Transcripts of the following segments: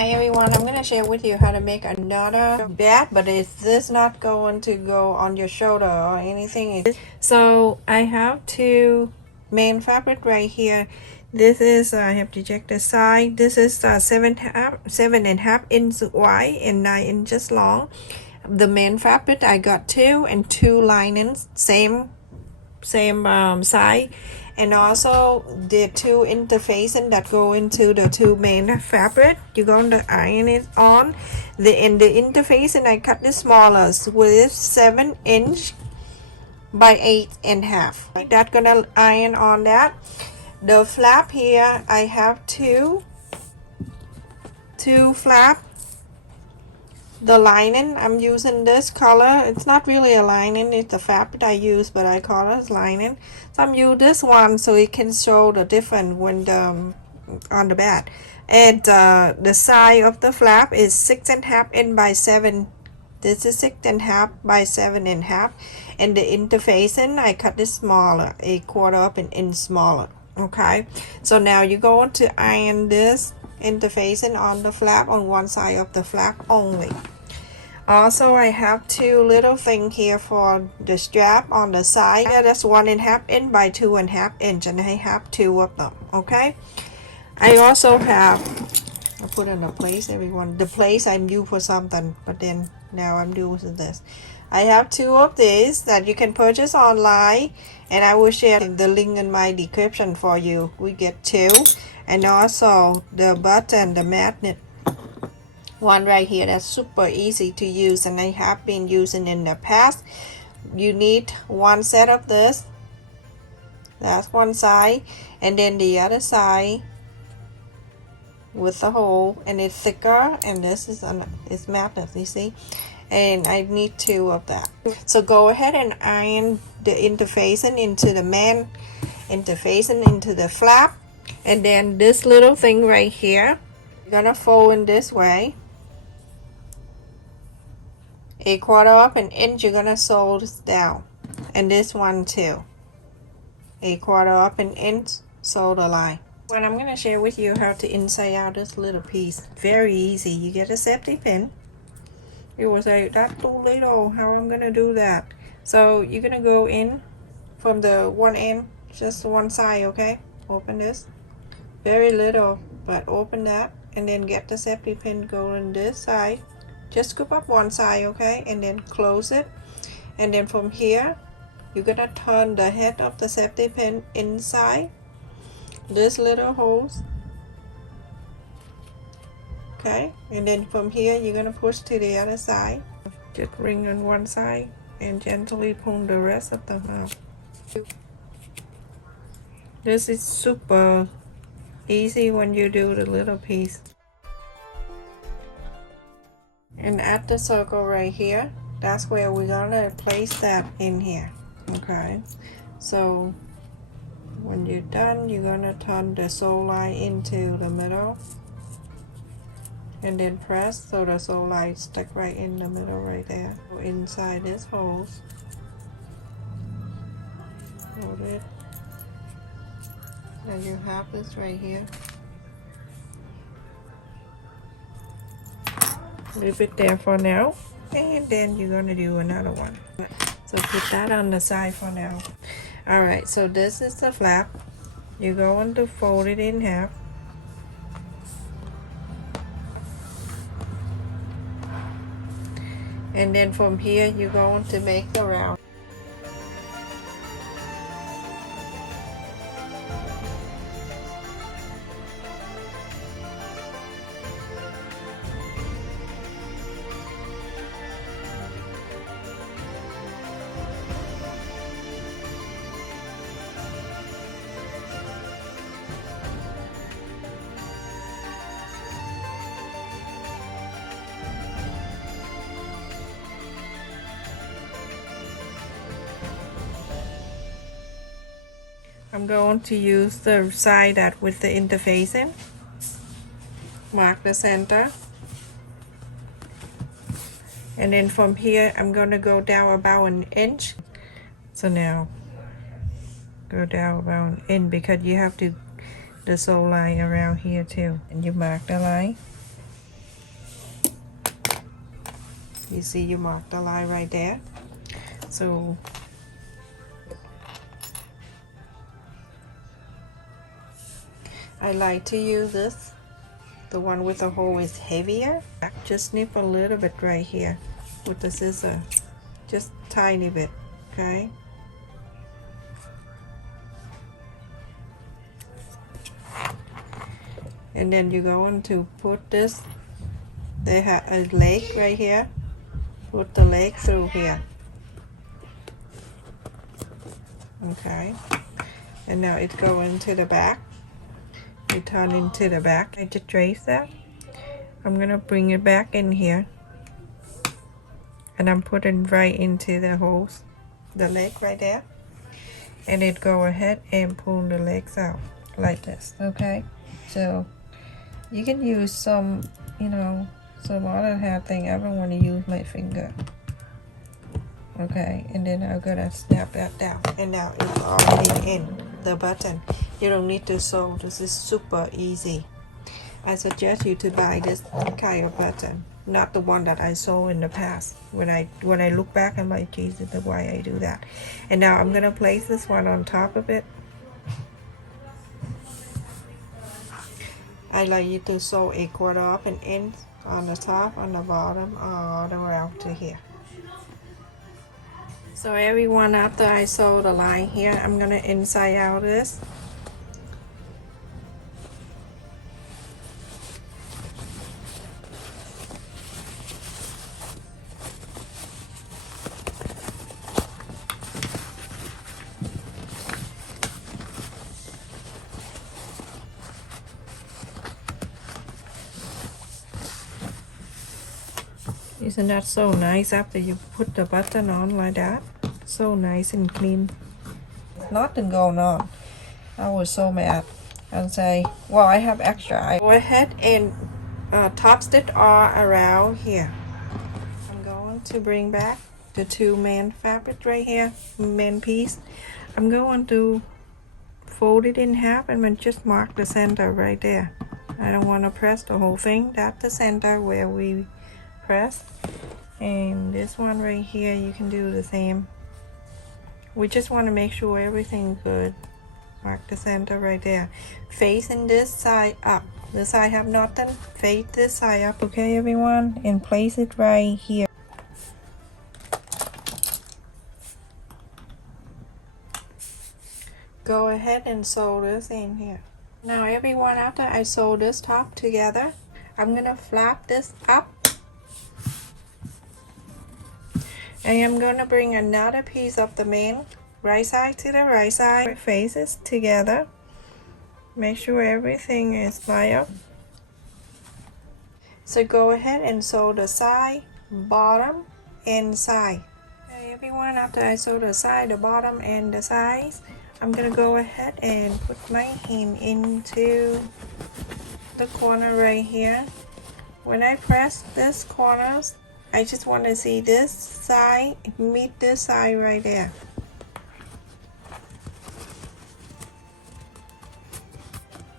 Hi everyone, I'm going to share with you how to make another bat, but this is not going to go on your shoulder or anything. So I have two main fabric right here. This is, I have to check the size. This is 7.5 inch wide and 9 inches long. The main fabric, I got two and two linings, same size, and also the two interfacing that go into the two main fabric. You're going to iron it on the interfacing. I cut the smallest with 7 inch by 8.5. That's gonna iron on that. The flap here, I have two flap. The lining, I'm using this color. It's not really a lining, it's the fabric I use, but I call it lining. So I'm using this one so it can show the difference when on the bat. And the size of the flap is 6.5 inch by 7. This is 6.5 by 7.5. And the interfacing, I cut this smaller, 1/4 of an inch smaller. Okay, so now you're going to iron this interfacing on the flap on one side of the flap only. Also, I have two little things here for the strap on the side. That's 1.5 inch by 2.5 inch, and I have two of them. Okay, I also have, I'll put in a place, everyone. The place I'm due for something, but then now I'm using this. I have two of these that you can purchase online, and I will share the link in my description for you. We get two, and also the button, the magnet one right here, that's super easy to use, and I have been using in the past. You need one set of this. That's one side, and then the other side with the hole, and it's thicker, and this is it's magnet, you see, and I need two of that. So go ahead and iron the interfacing into the main interfacing into the flap, and then this little thing right here, you're gonna fold in this way, 1/4 of an inch. You're gonna sew this down, and this one too, 1/4 of an inch, sew the line. Well, I'm gonna share with you how to inside out this little piece. Very easy. You get a safety pin. You will say, that's too little, how I'm gonna do that? So you're gonna go in from the one end, just one side. Okay, open this, very little, but open that, and then get the safety pin, go on this side, just scoop up one side. Okay, and then close it, and then from here you're gonna turn the head of the safety pin inside this little holes. Okay, and then from here you're gonna push to the other side, just ring on one side and gently pull the rest of them out. This is super easy when you do the little piece. And at the circle right here, that's where we're gonna place that in here. Okay, so when you're done, you're gonna turn the sew line into the middle, and then press so the sew line stuck right in the middle right there. Go inside this holes, hold it, and you have this right here. Leave it there for now, and then you're gonna do another one. So put that on the side for now. Alright, so this is the flap. You're going to fold it in half, and then from here you're going to make the round. I'm going to use the side that with the interfacing. Mark the center, and then from here I'm going to go down about an inch. So now go down about an inch, because you have to the sew line around here too, and you mark the line, You see you mark the line right there. So I like to use this. The one with the hole is heavier. Just snip a little bit right here with the scissor. Just tiny bit, okay? And then you're going to put this, they have a leg right here. Put the leg through here. Okay. And now it go into the back. It turn into the back. I just trace that. I'm gonna bring it back in here. And I'm putting right into the holes, the leg right there. And it go ahead and pull the legs out like this, okay? So you can use some, you know, some other hair thing. I don't want to use my finger. Okay, and then I'm gonna snap that down. And now it's already in the button. You don't need to sew. This is super easy. I suggest you to buy this kind of button, not the one that I saw in the past. When I look back, I'm like, Jesus, why I do that? And now I'm gonna place this one on top of it. I like you to sew a quarter up and in on the top, on the bottom, all the way out to here. So everyone, after I sew the line here, I'm gonna inside out this. Isn't that so nice after you put the button on like that? So nice and clean. Nothing going on. I was so mad and say, well, I have extra. I go ahead and top stitch all around here. I'm going to bring back the two main fabric right here, main piece. I'm going to fold it in half and just mark the center right there. I don't want to press the whole thing. That's the center where we press. And this one right here, you can do the same. We just want to make sure everything's good. Mark the center right there. Facing this side up. This side have nothing. Face this side up, okay, everyone? And place it right here. Go ahead and sew this in here. Now, everyone, after I sew this top together, I'm gonna flap this up. And I'm gonna bring another piece of the main right side to the right side, faces together. Make sure everything is lined up. So go ahead and sew the side, bottom, and side. Okay, everyone, after I sew the side, the bottom, and the sides, I'm gonna go ahead and put my hand into the corner right here. When I press this corners, I just want to see this side meet this side right there.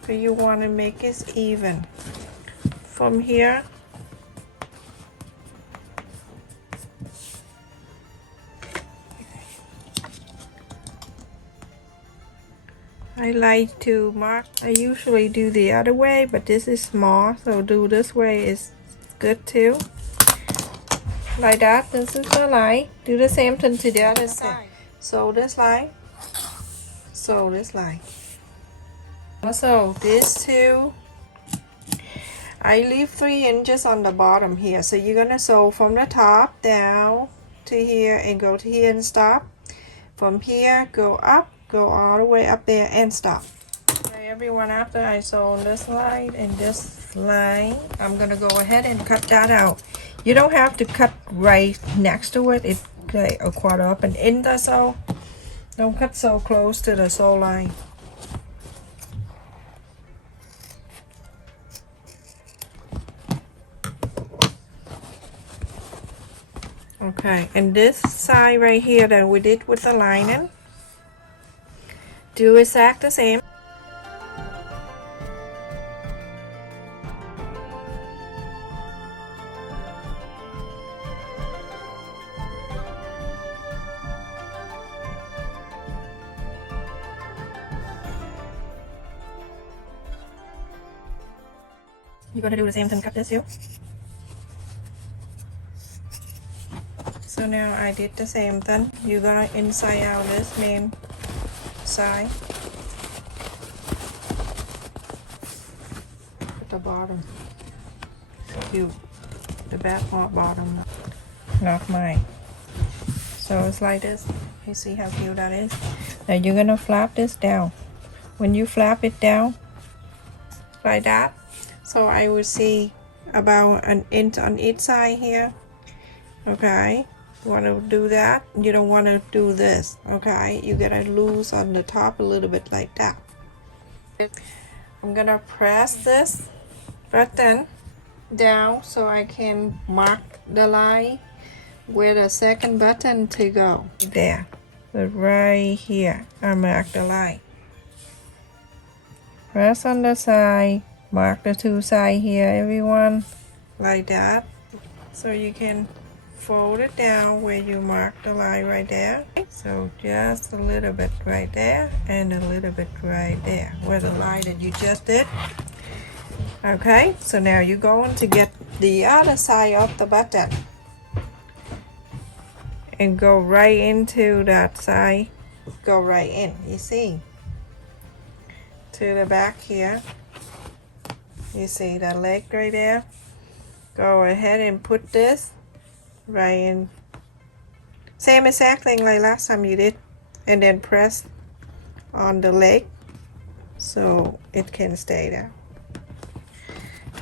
So you want to make it even. From here, I like to mark. I usually do the other way, but this is small, so do this way is good too. Like that. This is the line. Do the same thing to the other side. Sew this line. Sew this line. Also, this too. I leave 3 inches on the bottom here, so you're gonna sew from the top down to here and go to here and stop. From here, go up, go all the way up there and stop. Okay, everyone, after I sew this line and this line, I'm gonna go ahead and cut that out. You don't have to cut right next to it. It's like a quarter up and in the sew. Don't cut so close to the sew line. Okay, and this side right here that we did with the lining, do exact the same. You're gonna do the same thing, cut this too. So now I did the same thing. You're gonna inside out this main side. At the bottom. Cute. The back bottom. Not mine. So it's like this. You see how cute that is? Now you're gonna flap this down. When you flap it down like that, so I will see about an inch on each side here. Okay, you want to do that. You don't want to do this. Okay, you gotta loose on the top a little bit like that. I'm gonna press this button down so I can mark the line where the second button to go. There, but right here I mark the line. Press on the side, mark the two sides here, everyone, like that. So you can fold it down where you mark the line right there. So just a little bit right there and a little bit right there where the line that you just did. Okay, so now you're going to get the other side of the button and go right into that side. Go right in, you see, to the back here. You see that leg right there? Go ahead and put this right in. Same exact thing like last time you did. And then press on the leg so it can stay there.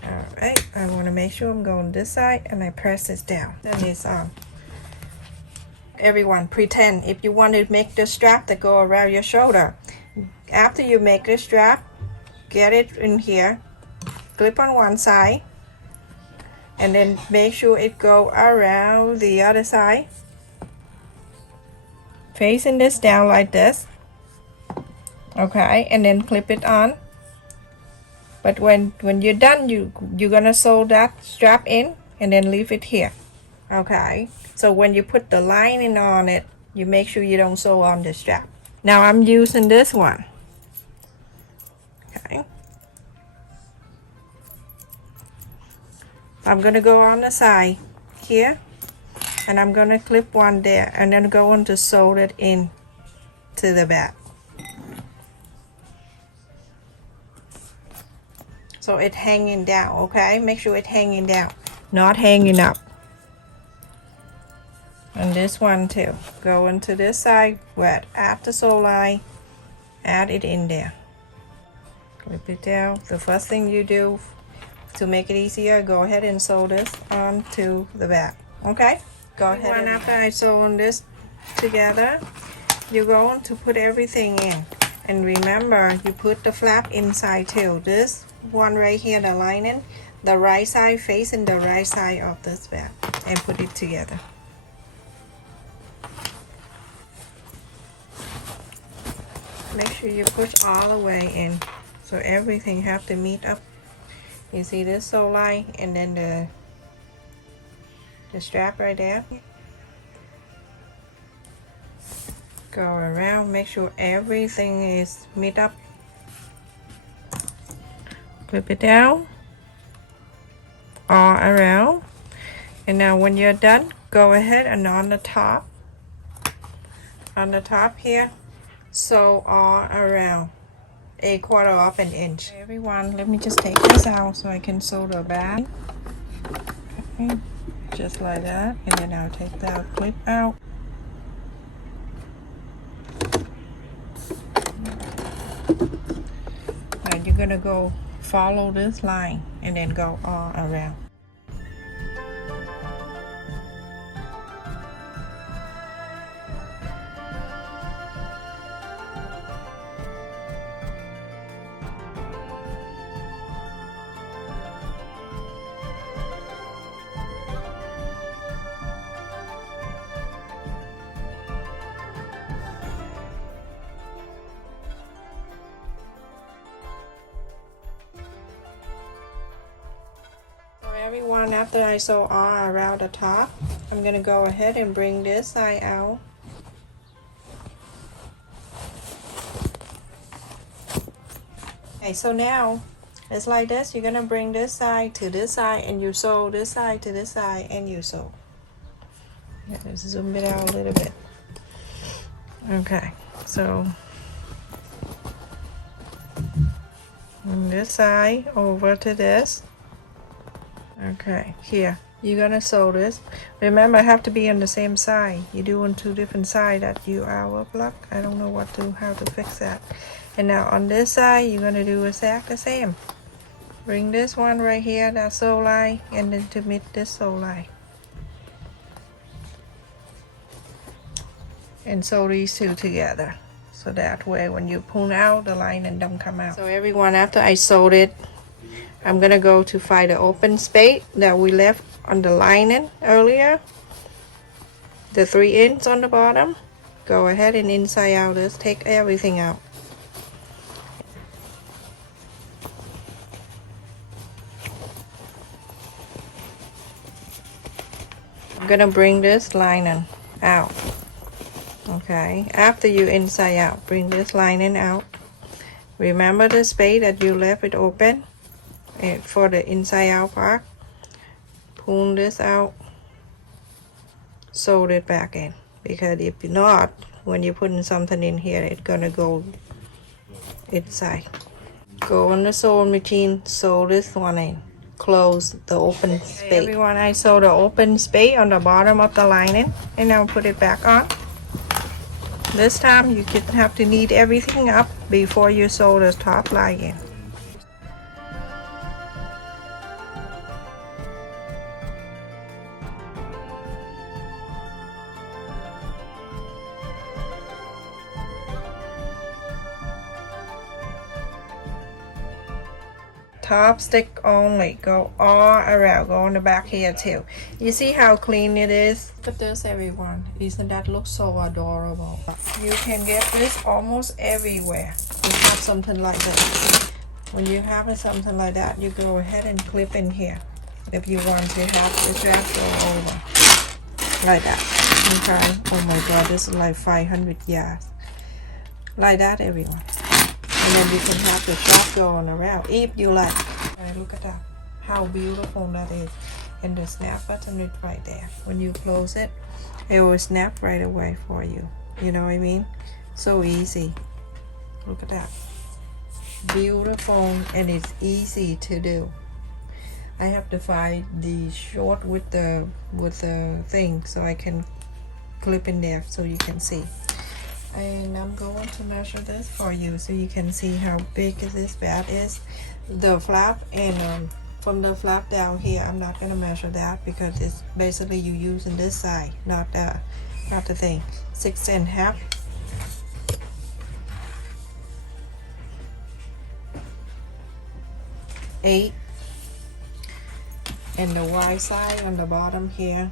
Alright, I want to make sure I'm going this side and I press this down. Then it's on. Everyone, pretend if you want to make the strap that go around your shoulder. After you make the strap, get it in here, clip on one side, and then make sure it go around the other side, facing this down like this. Okay, and then clip it on. But when you're done, you're gonna sew that strap in and then leave it here. Okay, so when you put the lining on it, you make sure you don't sew on the strap. Now I'm using this one. Okay, I'm gonna go on the side here and I'm gonna clip one there and then going to sew it in to the back. So it's hanging down, okay? Make sure it's hanging down, not hanging up. And this one too. Go into this side, where at the sew line, add it in there. Clip it down. The first thing you do to make it easier, go ahead and sew this onto the back. Okay? Go ahead. And after I sew on this together, you're going to put everything in. And remember, you put the flap inside too. This one right here, the lining, the right side facing the right side of this back, and put it together. Make sure you push all the way in so everything have to meet up. You see this sew line and then the strap right there. Go around, make sure everything is meet up. Clip it down all around. And now when you're done, go ahead and on the top here, sew all around, 1/4 of an inch. Everyone, let me just take this out so I can sew the back. Okay, just like that, and then I'll take that clip out. Now you're gonna go follow this line and then go all around. Everyone, after I sew all around the top, I'm gonna go ahead and bring this side out. Okay, so now It's like this. You're gonna bring this side to this side and you sew this side to this side and you sew. Let's zoom it out a little bit. Okay, so from this side over to this. Okay, here you're gonna sew this. Remember, I have to be on the same side. You're doing two different sides that you are block. I don't know how to fix that. And now on this side, you're gonna do exactly the same. Bring this one right here, that sew line, and then to meet this sew line. And sew these two together. So that way when you pull out, the lining don't come out. So everyone, after I sewed it, I'm gonna go to find the open space that we left on the lining earlier. The 3 inch on the bottom. Go ahead and inside out this, take everything out. I'm gonna bring this lining out. Okay, after you inside out, bring this lining out. Remember the space that you left it open for the inside out part. Pull this out, sew it back in, because if not, when you're putting something in here, it's gonna go inside. Go on the sewing machine, sew this one in. Close the open space. Everyone, I sew the open space on the bottom of the lining, and now put it back on. This time you can have to knead everything up before you sew the top lining. Top stick only, go all around, go on the back here too. You see how clean it is? Look at this, everyone. Isn't that look so adorable? You can get this almost everywhere. You have something like that. When you have something like that, you go ahead and clip in here. If you want to have the strap go over. Like that. Okay. Oh my god, this is like 500 yards. Like that, everyone. And then you can have the strap going around if you like. Right, look at that. How beautiful that is. And the snap button is right there. When you close it, it will snap right away for you. You know what I mean? So easy. Look at that. Beautiful, and it's easy to do. I have to find the short with the thing so I can clip in there so you can see. And I'm going to measure this for you so you can see how big this bat is. The flap, and from the flap down here, I'm not going to measure that because it's basically you using this side, not the thing. 6 1/2. Eight. And the wide side on the bottom here,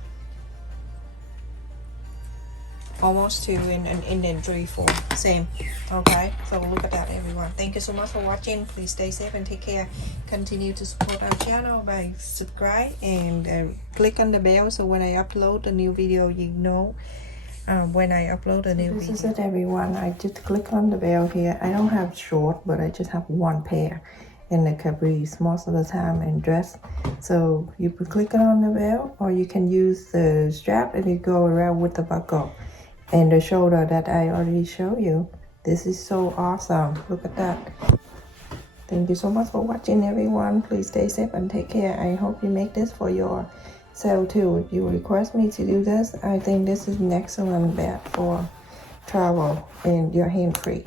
almost 2, and then 3 4, same. Okay, so look at that, everyone. Thank you so much for watching. Please stay safe and take care. Continue to support our channel by subscribe and click on the bell so when I upload a new video, you know when I upload a new video. This is it, everyone. I just click on the bell here. I don't have short, but I just have one pair in the capris most of the time and dress. So you can click it on the bell, or you can use the strap and you go around with the buckle and the shoulder that I already showed you. This is so awesome. Look at that. Thank you so much for watching, everyone. Please stay safe and take care. I hope you make this for yourself too. If you request me to do this, I think this is an excellent bag for travel and you're hand free.